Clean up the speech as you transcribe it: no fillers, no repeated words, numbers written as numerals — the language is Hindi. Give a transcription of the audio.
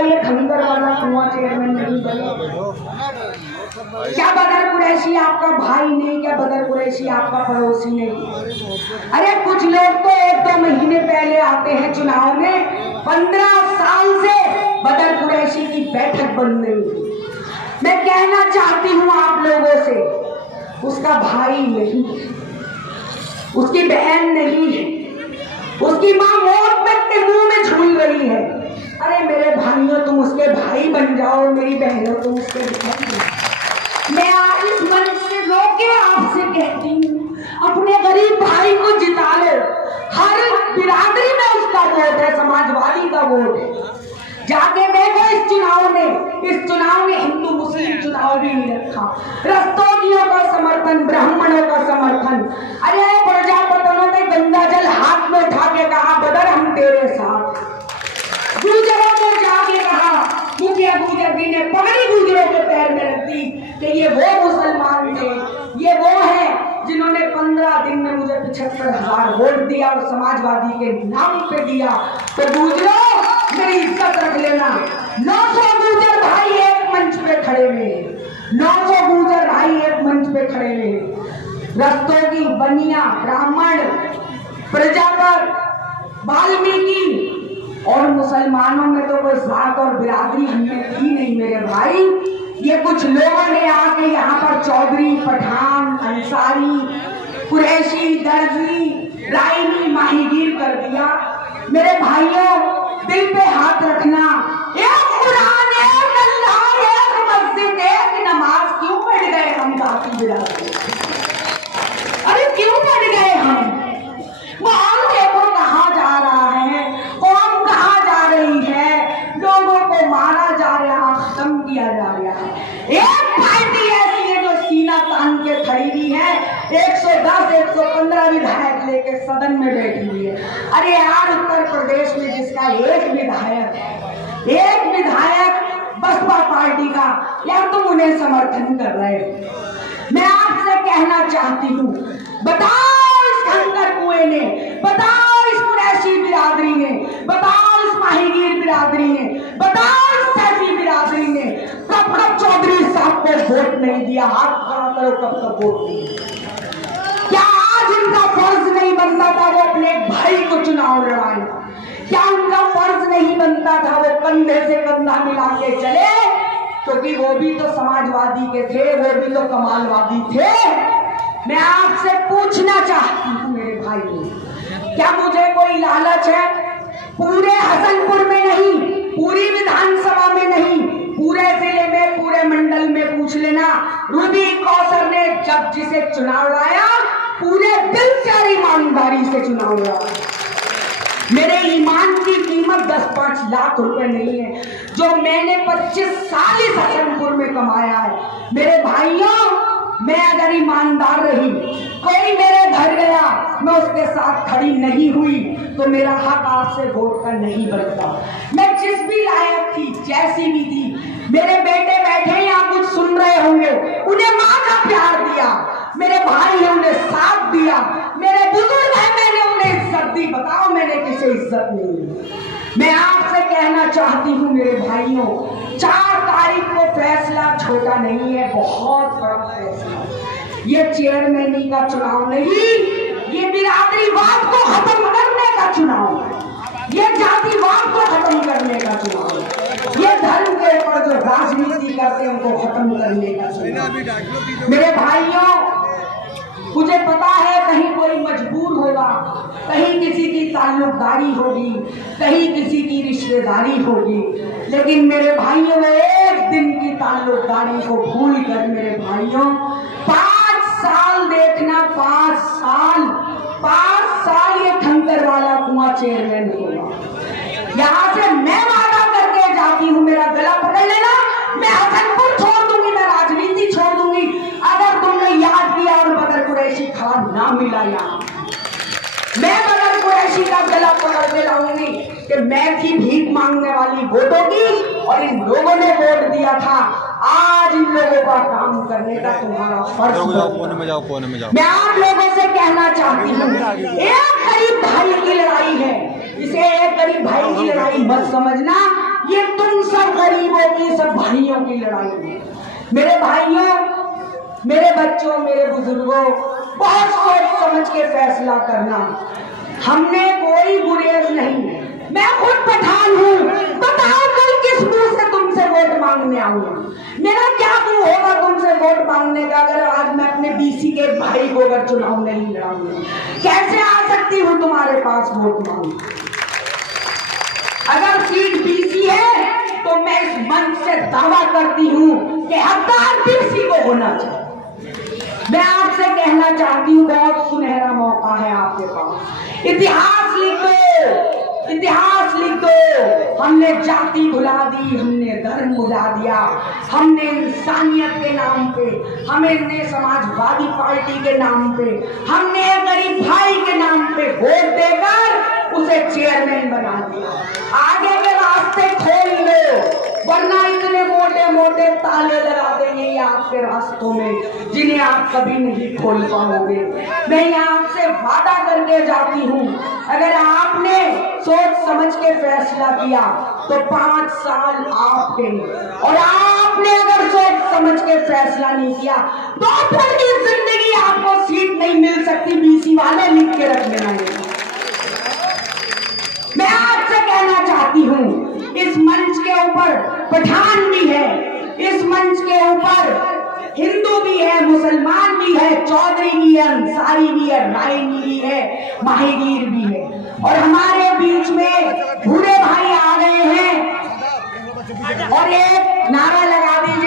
ये खंडर वाला कुआं चेयरमैन नहीं बने? क्या बदर कुरैशी आपका भाई नहीं? क्या बदर कुरैशी आपका पड़ोसी नहीं? अरे कुछ लोग तो 1-2 महीने पहले आते हैं चुनाव में, 15 साल से बदर कुरैशी की बैठक बंद नहीं। मैं कहना चाहती हूँ आप लोगों से, उसका भाई नहीं, उसकी बहन नहीं है, उसकी माँ मौत में मुंह में झूल रही है। अरे मेरे भाइयों, तुम उसके भाई बन जाओ, मेरी बहनों तुम उसके बहन। मैं आज इस मंच से रोके आपसे कहती हूँ, अपने गरीब भाई को जिता लो। हर बिरादरी में उसका वोट है, समाजवादी का वोट है। जाके देखो इस चुनाव में हिंदू मुस्लिम चुनाव भी नहीं रखा, रस्तोगियों का समर्थन, ब्राह्मणों का समर्थन। अरे प्रजापतियों ने गंगा जल हाथ में उठा के कहा, बदर हम तेरे साथ। गुजरों ने जाके कहा, मुखिया गुजर जी ने पगड़ी गुजरों के पैर में रख दी कि ये वो मुसलमान थे, ये वो है जिन्होंने 15 दिन में मुझे 75,000 वोट दिया और समाजवादी के नाम पे दिया। तो गुजरों, मेरी इज्जत रख लेना। 900 गुजर भाई एक मंच पे खड़े हुए, 900 गुजर भाई एक मंच पे खड़े हुए। रस्तोगी, बनिया, ब्राह्मण, प्रजापत, वाल्मीकि और मुसलमानों में तो कोई जात और बिरादरी हमने थी नहीं मेरे भाई। ये कुछ लोगों ने आके यहाँ पर चौधरी, पठान, अंसारी, कुरैशी, दर्जी, राइनी, माहीगीर कर दिया। मेरे भाइयों, दिल पे हाथ रखना। एक कुरान, एक अल्लाह, एक मस्जिद, एक नमाज, क्यों पढ़ गए हम जाति बिरादरी? अरे क्यों पढ़ गए हम? माहौल देखो कहाँ जा रहा है, कौन कहाँ जा रही है, लोगों को मारा जा रहा, खत्म किया जा रहा है। एक पार्टी ऐसी है जो सीना तान के खड़ी हुई है, 110, 115 विधायक लेके सदन में बैठी हुई है। अरे यार, उत्तर प्रदेश में जिसका एक विधायक बसपा पार्टी का, यार तुम उन्हें समर्थन कर रहे हो। मैं आपसे कहना चाहती हूँ, बताओ इस खंडर कुएं ने, बताओ इस कुरैशी बिरादरी ने, बताओ इस माहीगीर बिरादरी ने, बताओ इस सैफी बिरादरी ने कब चौधरी साहब को वोट नहीं दिया? हाथ खड़ा करो, कब तक वोट नहीं? क्या आज इनका फर्ज नहीं बनता था वो अपने भाई को चुनाव लड़ाए? क्या उनका फर्ज नहीं बनता था वो कंधे से कंधा मिला के चले? क्योंकि वो भी तो समाजवादी के थे, वो भी तो कमालवादी थे। मैं आपसे पूछना चाहती हूँ मेरे भाई, क्या मुझे कोई लालच है? पूरे हसनपुर में नहीं, पूरी विधानसभा में नहीं, पूरे जिले में, पूरे मंडल में पूछ लेना, रूबी कौसर ने जब जिसे चुनाव लड़ाया, पूरे दिल से और ईमानदारी से चुनाव लड़ाया। मेरे ईमान की कीमत 10-5 लाख रुपए नहीं है, जो मैंने 25 साल इस हसनपुर में कमाया है। मेरे भाइयों, मैं अगर ईमानदार रही, कोई मेरे घर गया, मैं उसके साथ खड़ी नहीं हुई, तो मेरा हक आपसे वोट का नहीं बनता। मैं जिस भी लायक थी, जैसी भी थी, मेरे बेटे बैठे यहाँ कुछ सुन रहे होंगे, उन्हें माँ का प्यार दिया, मेरे भाई ने उन्हें साथ दिया, मेरे बुजुर्ग हैं, मैंने उन्हें इज्जत दी। बताओ मैंने किसे इज्जत नहीं दी? मैं आपसे कहना चाहती हूँ मेरे भाइयों, 4 तारीख को फैसला छोटा नहीं है, बहुत बड़ा फैसला। ये चेयरमैनी का चुनाव नहीं, ये बिरादरीवाद को खत्म करने का चुनाव है, ये जातिवाद को खत्म करने का चुनाव है, ये धर्म के ऊपर जो राजनीति करते हैं उनको खत्म करने का चुनाव। मेरे भाइयों, मुझे पता है कहीं कोई मजबूर होगा, कहीं किसी की ताल्लुकदारी होगी, कहीं किसी की रिश्तेदारी होगी, लेकिन मेरे भाइयों, एक दिन की ताल्लुकदारी को भूल कर मेरे भाइयों, 5 साल देखना, 5 साल ये खंडर वाला कुआं चेयरमैन होगा। यहाँ से मैं वादा करके जाती हूँ, मेरा गला पकड़ लेना, मैं हसनपुर छोड़ दूंगी, मैं राजनीति छोड़ दूंगी, अगर तुमने याद किया और बदर कुरैशी खान ना मिला यहाँ, मैं बदर कुरैशी का गला पकड़ के लाऊंगी कि मैं थी भीख मांगने वाली वोटों की और इन लोगों ने वोट दिया था। आज इन लोगों का काम करने का तुम्हारा फर्ज है। मैं आप लोगों से कहना चाहती हूँ, एक गरीब भाई की लड़ाई है, इसे एक गरीब भाई की लड़ाई मत समझना, ये तुमसे भाइयों की लड़ाई में। मेरे भाइयों, मेरे बच्चों, मेरे बुजुर्गों, बहुत सोच समझ के फैसला करना। हमने कोई गुरेज नहीं, मैं खुद पठान हूँ। बताओ कल किस मुंह से तुमसे वोट मांगने आऊंगा? मेरा क्या मुंह होगा तुमसे वोट मांगने का अगर आज मैं अपने बीसी के भाई को अगर चुनाव नहीं लड़ाऊंगा? कैसे आ सकती हूँ तुम्हारे पास वोट मांगने? अगर सीट बीसी है तो मैं इस मंच से दावा करती हूँ कि हकदार बीसी को होना चाहिए। मैं आपसे कहना चाहती हूँ, बहुत सुनहरा मौका है आपके पास। इतिहास लिख दो, इतिहास लिख दो। हमने जाति भुला दी, हमने धर्म भुला दिया, हमने इंसानियत के नाम पे, हमने समाजवादी पार्टी के नाम पे, हमने गरीब भाई के नाम पे वोट देकर उसे चेयरमैन बना दिया। आगे के रास्ते खोल लो, वरना इतने मोटे मोटे ताले लगा देंगे ये आपके रास्तों में जिन्हें आप कभी नहीं खोल पाओगे। मैं यहाँ आपसे वादा करके जाती हूँ, अगर आपने सोच समझ के फैसला किया तो 5 साल आपके, और आपने अगर सोच समझ के फैसला नहीं किया तो पूरी जिंदगी आपको सीट नहीं मिल सकती। बीसी वाले लिख के रख लेना। मैं आपसे कहना चाहती हूँ, इस मंच के ऊपर पठान भी है, इस मंच के ऊपर हिंदू भी है, मुसलमान भी है, चौधरी भी है, अंसारी भी है, रायनी भी है, माहीगीर भी है, और हमारे बीच में भूरे भाई आ गए हैं। और एक नारा लगा दीजिए।